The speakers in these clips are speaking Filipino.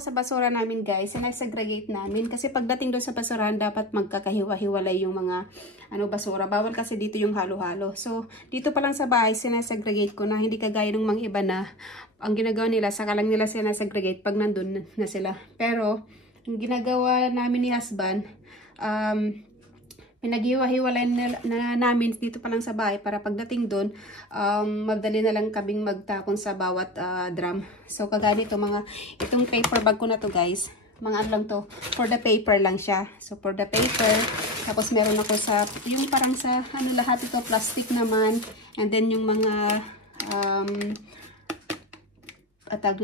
ako sa basura namin guys, sinasegregate namin. Kasi pagdating doon sa basurahan, dapat magkakahiwa-hiwalay yung mga basura. Bawal kasi dito yung halo-halo. So, dito pa lang sa bahay, sinasegregate ko na. Hindi kagaya ng mga iba na ang ginagawa nila, saka lang nila sinasegregate pag nandun na sila. Pero, ang ginagawa namin ni husband, pinaghiwa-hiwalay na namin dito pa lang sa bahay para pagdating doon, madali na lang kaming magtapon sa bawat drum. So, kaganito, itong paper bag ko na to guys, mga ano lang to, for the paper lang siya. So, for the paper, tapos meron ako yung parang sa, lahat ito, plastic naman, and then yung mga,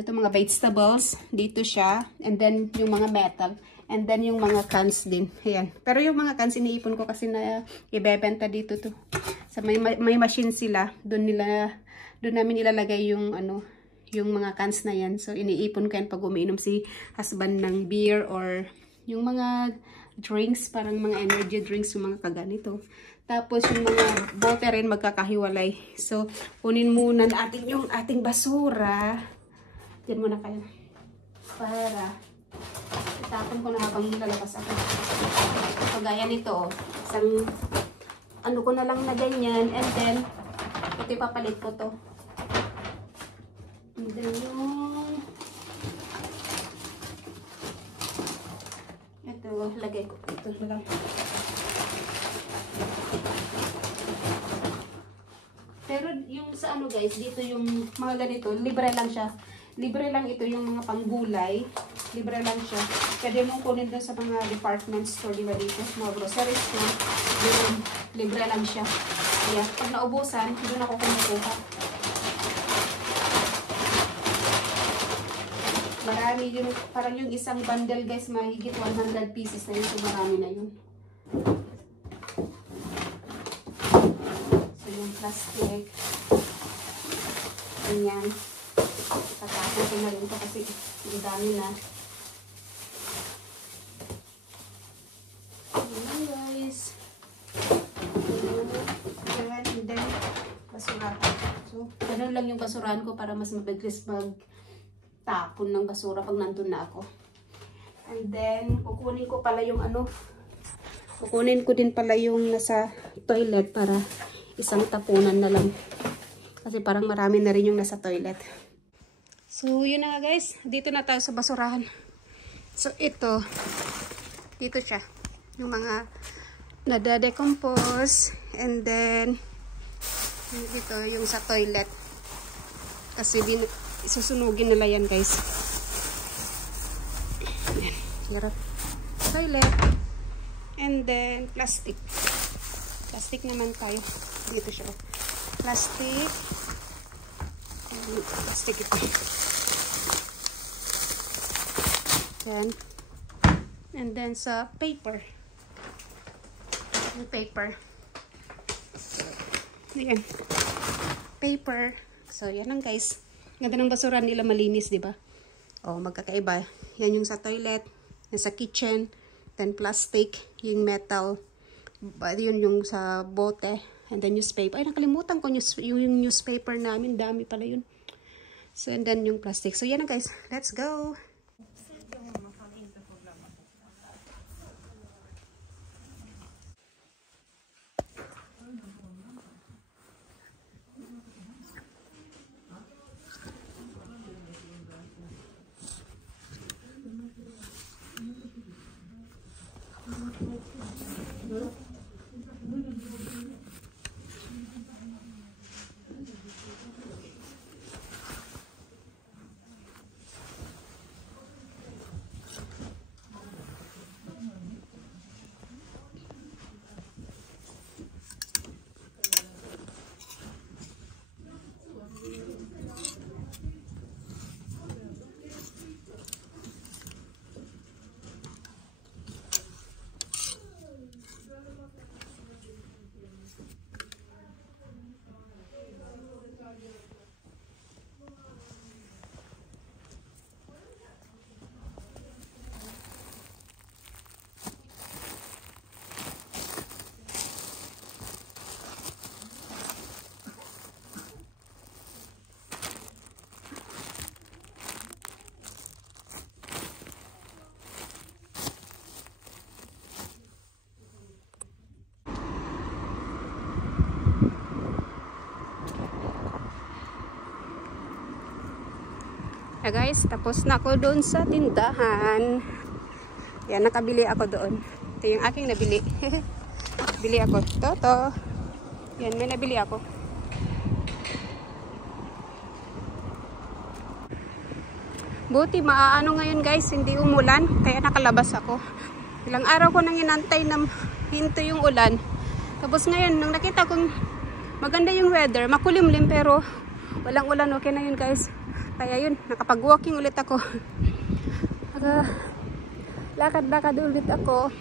mga vegetables, dito siya, and then yung mga metal. And then yung mga cans din. Ayan. Pero yung mga cans iniipon ko kasi na ibebenta dito to. So may machine sila. Doon namin ilalagay yung yung mga cans na yan. So iniipon ko yan pag umiinom si husband ng beer or yung mga drinks, parang mga energy drinks, yung mga kaganito. Tapos yung mga bote rin magkakahiwalay. So kunin muna natin yung ating basura. Diyan muna kayo. Para itapon ko na habang lalabas ako. Kagaya nito, isang ko na lang na ganyan, and then ito ipapalit ko to. And then ito, lagay ko ito na lang. Pero yung sa guys, dito yung mga ganito, libre lang siya. Libre lang ito yung mga panggulay. Libre lang siya. Pwede mong kunin doon sa mga department store, diba dito? Mga grocery store. Libre lang siya. Kaya, pag naubusan, doon ako kumukuha. Marami yung, parang yung isang bundle guys, mahigit 100 pieces na yun. So, marami na yun. So, yung plastic. Ganyan. Tatapon ko na rin ito kasi ang dami na. Ayan guys. And then, basurahan. So, ganun lang yung basurahan ko para mas mabilis magtapon ng basura pag nandun na ako. And then, kukunin ko pala yung kukunin ko din pala yung nasa toilet para isang tapunan na lang. Kasi parang marami na rin yung nasa toilet. So, yun na nga guys. Dito na tayo sa basurahan. So, dito siya. Yung mga nadadecompose. And then, dito yung sa toilet. Kasi isusunugin nila yan guys. Ayan. Hirap. Toilet. And then, plastic. Plastic naman tayo. Dito siya. Plastic. Plastic ito. Yan. And then sa paper. Yung paper. Ayan. Paper. So, yan lang guys. Ganda ng basura nila, malinis, di ba? Oh, magkakaiba. Yan yung sa toilet. Yan sa kitchen. Then plastic. Yung metal. Yun yung sa bote. And then newspaper. Ay, nakalimutan ko yung newspaper namin. Dami pala yun. So, and then yung plastic. So, yan na guys. Let's go! Guys, tapos na ako doon sa tindahan. Yan, nakabili ako doon. Ito yung aking nabili. Bili ako. Toto. Yan, may nabili ako. Buti maaano ngayon guys, hindi umulan. Kaya nakalabas ako. Ilang araw ko nang inantay na hinto yung ulan. Tapos ngayon, nung nakita kong maganda yung weather, makulimlim pero walang ulan. Okay na yun guys. Kaya yun, nakapag-walking ulit ako. Lakad-lakad ulit ako.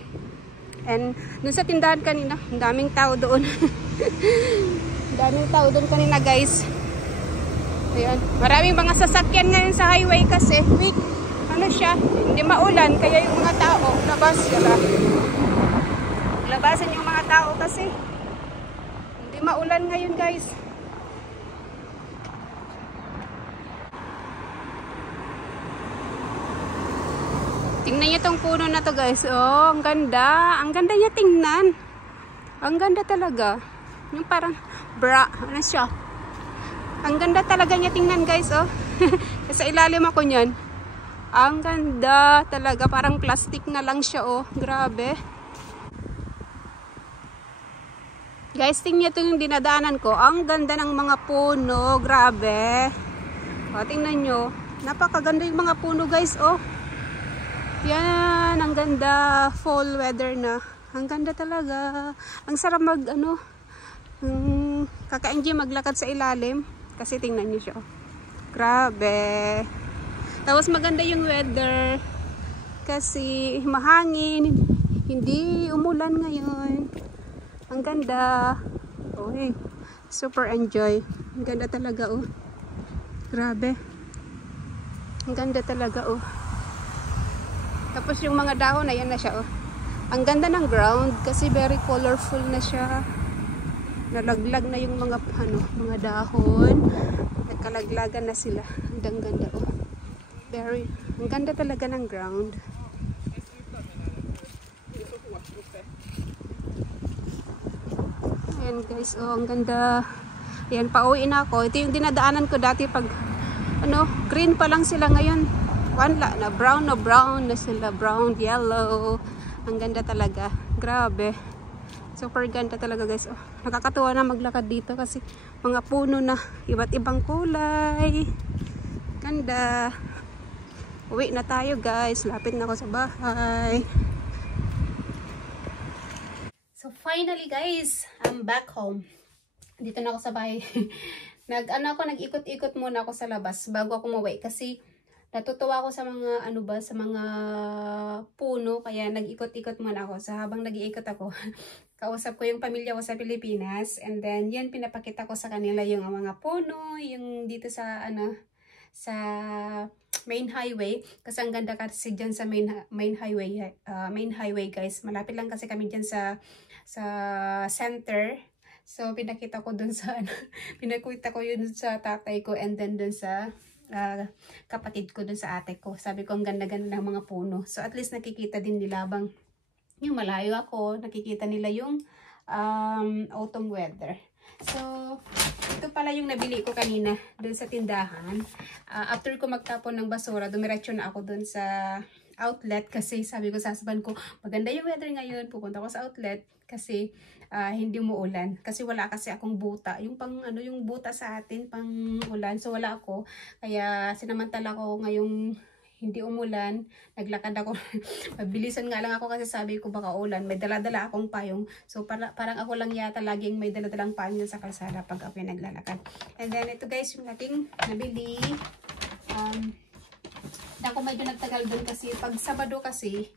And dun sa tindahan kanina, ang daming tao doon. Daming tao doon kanina guys. Ayan. Maraming mga sasakyan ngayon sa highway kasi week, ano siya, hindi maulan. Kaya yung mga tao, labas sila. Labasan yung mga tao kasi hindi maulan ngayon guys. Tingnan niyo tong puno na to guys. Oh, ang ganda. Ang ganda niya tingnan. Ang ganda talaga. Yung parang ano siya. Ang ganda talaga niya tingnan guys. Oh. Sa ilalim ako niyan. Ang ganda talaga. Parang plastic na lang siya. Oh. Grabe. Guys, tingnan ito yung dinadaanan ko. Ang ganda ng mga puno. Grabe. Oh, tingnan nyo. Napakaganda yung mga puno guys. Oh. Yan, ang ganda, fall weather na. Ang ganda talaga. Ang sarap kaka-enjoy maglakad sa ilalim. Kasi tingnan niyo siya. Grabe. Tapos maganda yung weather. Kasi mahangin. Hindi umulan ngayon. Ang ganda. Okay. Super enjoy. Ang ganda talaga, oh. Grabe. Ang ganda talaga, oh. Tapos yung mga dahon, ayan na siya, oh. Ang ganda ng ground kasi very colorful na siya. Nalaglag na yung mga mga dahon. Nagkalaglagan na sila. Ang ganda, oh. Ang ganda talaga ng ground. Ayan guys, oh, ang ganda. Ayan, pauwi na ako. Ito yung dinadaanan ko dati pag green pa lang sila ngayon. Na brown na sila, brown, yellow. Ang ganda talaga, grabe, super ganda talaga guys. Oh, nakakatuwa na maglakad dito kasi mga puno na iba't ibang kulay. Ganda. Uwi na tayo guys, lapit na ako sa bahay. So finally guys, I'm back home. Dito na ako sa bahay. Nag-ikot-ikot muna ako sa labas bago ako umuwi kasi natutuwa ako sa mga sa mga puno, kaya nag-ikot-ikot muna ako. So habang nag-iikot ako, kausap ko yung pamilya ko sa Pilipinas, and then yan pinapakita ko sa kanila yung mga puno, yung dito sa sa main highway, kasi ang ganda kasi diyan sa main highway guys. Malapit lang kasi kami diyan sa center. So pinakita ko dun sa pinakita ko yun sa tatay ko, and then dun sa kapatid ko dun sa ate ko. Sabi ko ang ganda-ganda ng mga puno. So at least nakikita din nila bang yung malayo ako, nakikita nila yung autumn weather. So ito pala yung nabili ko kanina dun sa tindahan. After ko magtapon ng basura, dumiretso na ako dun sa outlet kasi sabi ko sa husband ko, maganda yung weather ngayon, pupunta ko sa outlet kasi hindi umuulan, kasi wala kasi akong buta, yung yung buta sa atin pang ulan, so wala ako, kaya sinamantala ko ngayong hindi umulan, naglakad ako. Mabilisan nga lang ako kasi sabi ko baka ulan, may dala-dala akong payong, so parang ako lang yata laging may dala-dalang payong sa kalsada pag ako naglalakad. And then ito guys yung ating nabili. Ako medyo nagtagal doon kasi pag Sabado kasi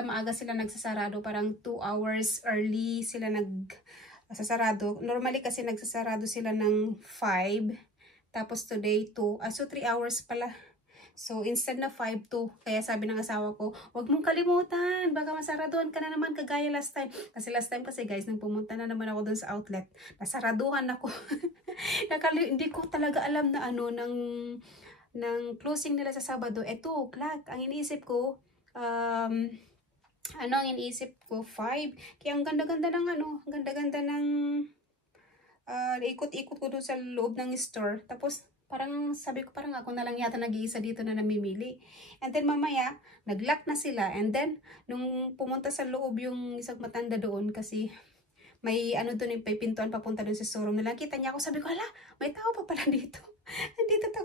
maaga sila nagsasarado, parang 2 hours early sila nagsasarado. Normally kasi nagsasarado sila ng 5, tapos today 2, so 3 hours pala. So instead na 5 to, kaya sabi ng asawa ko, wag mong kalimutan, baka masaraduhan ka na naman kagaya last time. Kasi last time kasi guys, nang pumunta na naman ako doon sa outlet, nasaraduhan ako. Hindi ko talaga alam na ng closing nila sa Sabado, 2 o'clock. Ang iniisip ko, ang iniisip ko, 5. Kaya ang ganda-ganda ng ikot-ikot ko doon sa loob ng store. Tapos, Parang sabi ko, parang ako na lang yata nag-iisa dito na namimili. And then mamaya, nag-lock na sila. And then, nung pumunta sa loob yung isang matanda doon, kasi may ano doon, yung pintuan papunta doon sa showroom nila. Kita niya ako, sabi ko, hala, may tao pa pala dito.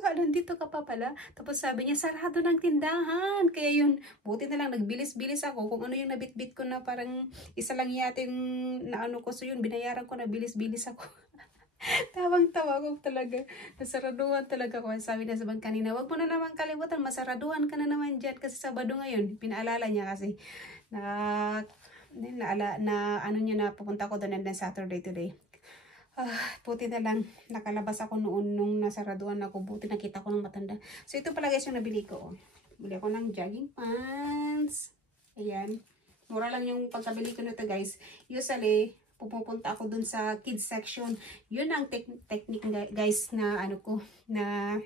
Nandito ka pa pala. Tapos sabi niya, sarado ng tindahan. Kaya yun, buti na lang, nagbilis-bilis ako. Kung ano yung nabitbit ko na parang isa lang yata yung naano ko. So yun, binayaran ko na bilis-bilis ako. Tawang-tawa ko talaga. Nasaraduhan talaga ko. Sabi na sa bang kanina, wag mo na naman kalimutan, masaraduhan ka na naman dyan. Kasi Sabado ngayon, pinaalala niya kasi na ano niya na pupunta ko doon and then Saturday today. Buti na lang, nakalabas ako noon nung nasaraduhan ako. Buti nakita ko ng matanda. So ito pala guys yung nabili ko. Bili ako ng jogging pants. Ayan. Mura lang yung pagkabili ko nito guys. Usually, pupunta ako dun sa kids section. Yun ang technique guys na ano ko, na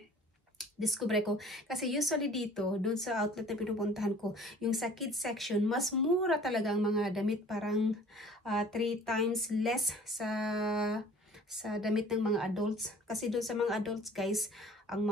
discover ko. Kasi usually dito, dun sa outlet na pinupuntahan ko, yung sa kids section, mas mura talaga ang mga damit. Parang 3 times less sa damit ng mga adults. Kasi dun sa mga adults guys, ang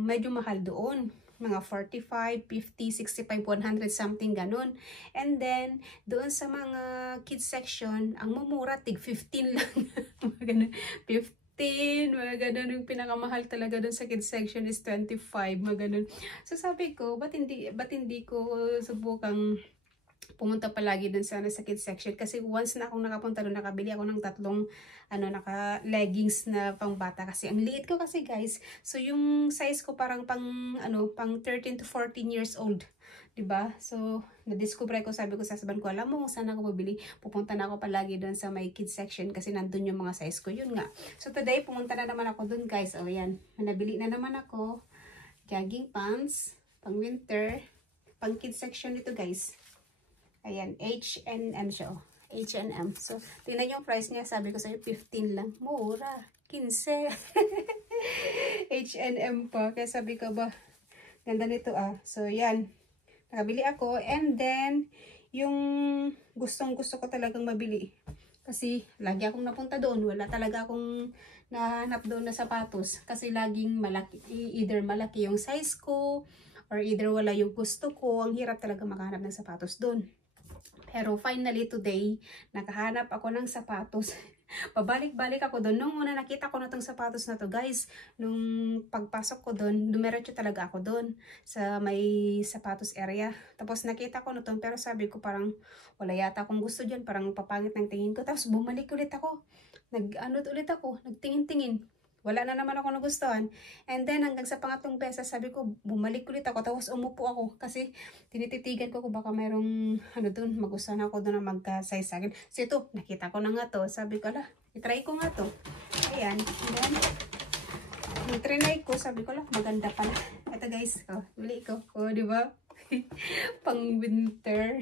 medyo mahal doon. Mga 45, 50, 65, 100 something ganun. And then, doon sa mga kids section, ang mumura, tig 15 lang. Mga 15, mga ganun. Yung pinakamahal talaga doon sa kids section is 25, mga ganun. So sabi ko, ba't hindi ko subukang pumunta palagi dun sa kids section? Kasi once na akong nakapunta doon, nakabili ako ng 3 naka-leggings na pang bata. Kasi ang liit ko kasi guys. So yung size ko parang pang 13 to 14 years old. 'Di ba? So na-discover ko, sabi ko sa husband ko, alam mo kung saan ako mabili? Pupunta na ako palagi doon sa my kids section kasi nandun yung mga size ko. Yun nga. So today, pumunta na naman ako doon guys. O yan. Nabili na naman ako. Jogging pants. Pang winter. Pang kids section dito guys. Ayan, H&M siya. H&M. So, tingnan yung price niya. Sabi ko sa'yo, 15 lang. Mura. 15. H&M pa. Kaya sabi ko ba, ganda nito ah. So, yan. Nakabili ako. And then, yung gustong-gusto ko talagang mabili. Kasi, lagi akong napunta doon. Wala talaga akong nahanap doon na sapatos. Kasi laging malaki. Either malaki yung size ko, or either wala yung gusto ko. Ang hirap talaga makahanap ng sapatos doon. Pero finally today, nakahanap ako ng sapatos. Pabalik-balik ako doon. Nung una nakita ko na itong sapatos na to guys, nung pagpasok ko doon, dumiretso talaga ako doon sa may sapatos area. Tapos nakita ko na to, pero sabi ko parang wala yata akong gusto dyan, parang papangit ng tingin ko. Tapos bumalik ulit ako. Nagtingin-tingin. Wala na naman ako nagustuhan. And then, hanggang sa pangatlong beses, sabi ko, bumalik ulit ako. Tapos, umupo ako. Kasi, tinititigan ko kung baka mayroong, doon, magustuhan ako doon na magka-size sa akin. So, ito, nakita ko na nga to. Sabi ko, ala, itry ko nga to. Ayan. Then, nung trinay ko, sabi ko, ala, maganda pala. Ito guys, bili ko. Di ba? Pang winter.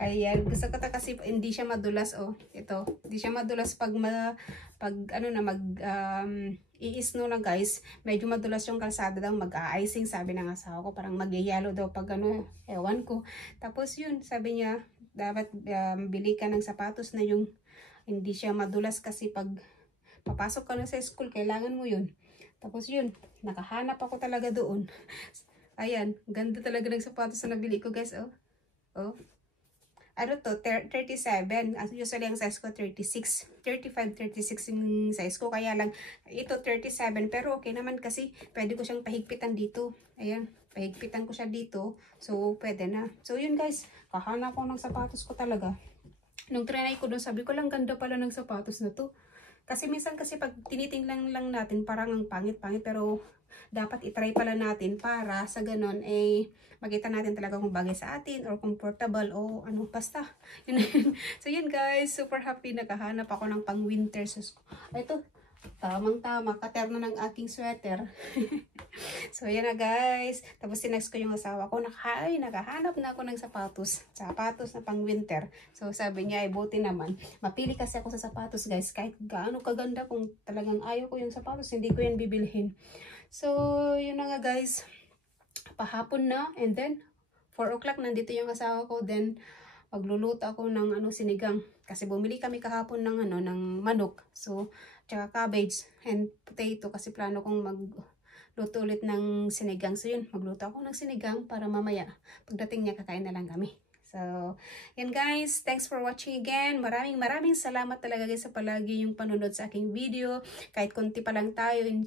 Ayan, gusto ko kasi hindi siya madulas ito. Hindi siya madulas pag i-snow na guys. Medyo madulas yung kalsada daw, mag-a-icing sabi ng asawa ko, parang mag-yellow daw pag ewan ko. Tapos yun, sabi niya, dapat bili ka ng sapatos na yung hindi siya madulas kasi pag papasok ka na sa school, kailangan mo yun. Tapos yun, nakahanap ako talaga doon. Ayan, ganda talaga ng sapatos na nabili ko guys, ano to, 37. Usually ang size ko 36. 35, 36 yung size ko. Kaya lang, ito 37. Pero okay naman kasi pwede ko siyang pahigpitan dito. Ayan, pahigpitan ko siya dito. So, pwede na. So, yun guys. Kahanap ko ng sapatos ko talaga. Nung trinay ko doon, sabi ko lang, ganda pala ng sapatos na to. Kasi minsan kasi pag tinitingnan lang natin, parang ang pangit-pangit. Pero, dapat itry pala natin para sa ganon makita natin talaga kung bagay sa atin or comfortable o basta. So yun guys, super happy, nakahanap ako ng pang winter. Ito, tamang-tama, katerno ng aking sweater. So yan na guys. Tapos sinext ko yung asawa ko, nakahanap na ako ng sapatos na pang winter. So sabi niya, buti naman. Mapili kasi ako sa sapatos guys, kahit gaano kaganda, kung talagang ayaw ko yung sapatos, hindi ko yan bibilhin. So, yun na nga guys, pahapon na, and then 4 o'clock nandito yung asawa ko, then magluluto ako ng sinigang. Kasi bumili kami kahapon ng ng manok. So, tsaka cabbage and potato kasi plano kong magluto ulit ng sinigang. So yun, magluto ako ng sinigang para mamaya pagdating niya kakain na lang kami. So, yan guys, thanks for watching again. Maraming salamat talaga guys sa palagi yung panunod sa aking video. Kahit konti pa lang tayo, in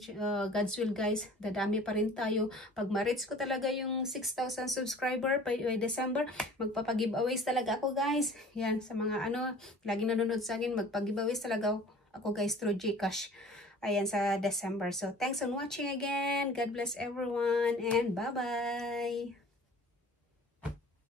God's will guys, dadami pa rin tayo. Pag ma-reach ko talaga yung 6,000 subscriber by December, magpapag-giveaways talaga ako guys. Yan, sa mga laging nanonood sa akin, magpag-giveaways talaga ako guys through GCash. Ayan, sa December. So, thanks on watching again. God bless everyone and bye-bye!